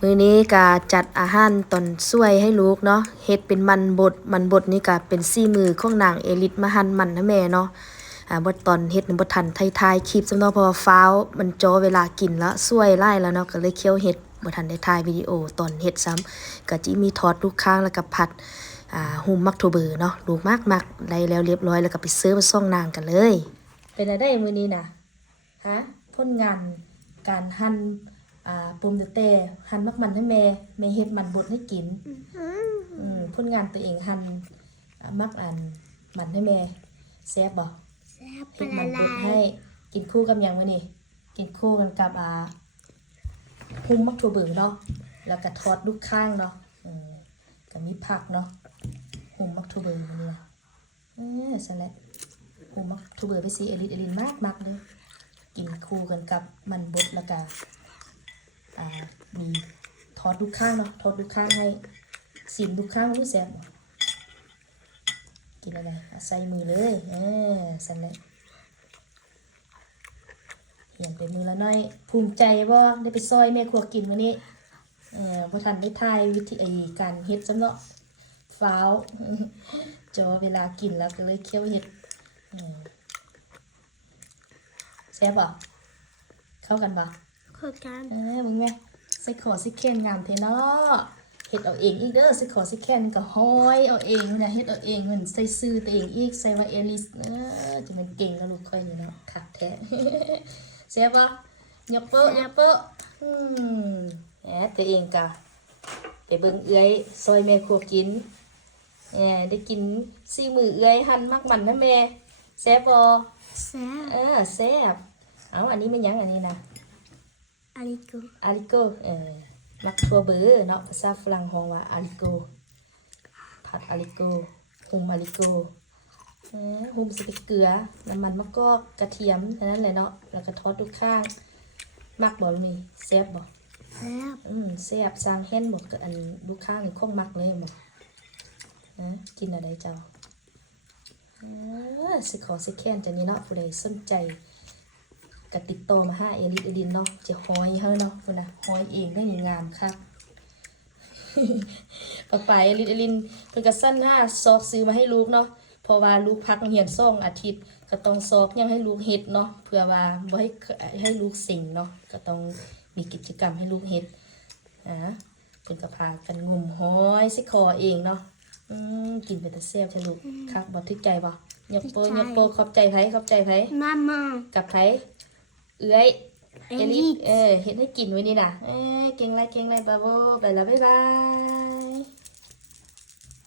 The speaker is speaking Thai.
มื้อนี้ก็จัดอาหารตอนช่วยให้ลูกเนาะเฮ็ดเป็นมันบดนี่ก็เป็นซี่มือของนางเอลิทมาหั่นมันนะแม่เนาะบ่ตอนเฮ็ดบ่ทันถ่ายคลิปซ้ำเนาะเพราะว่าฟ้าวมันจ่อเวลากินแล้วช่วยหลายแล้วเนาะก็เลยเคี่ยวเฮ็ดบ่ทันได้ถ่ายวิดีโอตอนเฮ็ดซ้ำก็จิมีทอดลูกค้างแล้วก็ผัดหุ่มมักโทเบอร์เนาะลูกมักได้แล้วเรียบร้อยแล้วก็ไปเสิร์ฟซ่องนางกันเลยเป็นได้มื้อนี้น่ะฮะผลงานการหั่นปมแต่หั่นมักมันให้แม่เฮ็ดมันบดให้กินผลงานตัวเองหั่นมักมันให้แม่แซ่บบ่แซ่บ เฮ็ดมันบดให้กินคู่กับหยังมื้อนี้กินคู่กันกับหุ่มมักถั่วเบิ่งเนาะแล้วก็ทอดลูกข้างเนาะก็มีผักเนาะหุ่มมักถั่วเบิ่งมื้อนี้นะซั่นแหละหุ่มมักถั่วเบิ่งไปสิเอลินมากเลยกินคู่กันกับมันบดแล้วก็มีทอดลูกข้างเนาะทอดลูกข้างให้สิมลูกข้างรู้แซ่บกินอะไรใส่มือเลยสั่นเลยเห็นเป็นมือละน้อยภูมิใจบ่ได้ไปซอยแม่ครัวกินวันนี้บ่ทันได้ถ่ายวิธีการเฮ็ดซำเนาะฟ้าวจอเวลากินแล้วก็เลยเคี่ยวเฮ็ดแซ่บบ่เข้ากันบ่เข้ากันมึงแม่ใส่ขอสิแคนงามเทเนาะเฮ็ดเอาเองอีกเด้อใส่ขอสิแคนก็ห้อยเอาเองนะเฮ็ดเอาเองเหมือนใส่ชื่อตัวเองอีกใส่ว่าเอลิสจะมันเก่งแล้วลูกค่อยนี่เนาะคักแท้แซ่บบ่ยกโป๊ะตัวเองก็ไปเบิ่งเอื้อยซอยแม่ครัวกินได้กินซี่มือเอื้อยหั่นมักมันนะแม่แซ่บบ่แซ่บแซ่บเอาอันนี้เป็นหยังอันนี้นะอาริโกมักทั่วเบอร์เนาะภาษาฝรั่งฮ้องว่าอาริโกผัดอาริโกหุ่มอาริโกหุ่มใส่เกลือน้ำมันมะกอกกระเทียมแค่นั้นแหละเนาะแล้วก็ทอดทุกข้างมักบ่มีแซ่บบ่แซ่บแซ่บสร้างแห่นบ่กับอันลูกข้างนี่คงมักเลยบ่กินอะไรเจ้าสิขอสิแค้นจังนี้เนาะผู้ใดสนใจก็ติดต่อมาหาเอลินเนาะจะห้อยเฮาเนาะพุ่นน่ะห้อยเองได้งามคักไปเอลินเพิ่นก็สั่นซอกซื้อมาให้ลูกเนาะเพราะว่าลูกพักโรงเรียน2 อาทิตย์ก็ต้องซอกยังให้ลูกเฮ็ดเนาะเพื่อว่าบ่ให้ลูกสิงเนาะก็ต้องมีกิจกรรมให้ลูกเฮ็ดเพิ่นก็พากันงุมห้อยสิคอเองเนาะกินเป็นตาแซ่บใช่ลูกคักบ่ทึกใจบ่ยกโปขอบใจไผมาม่ากับไผเอื้อยเอลิเฮ็ดให้กินไว้นี่น่ะเก่งไรบาโบไปแล้วบ๊ายบาย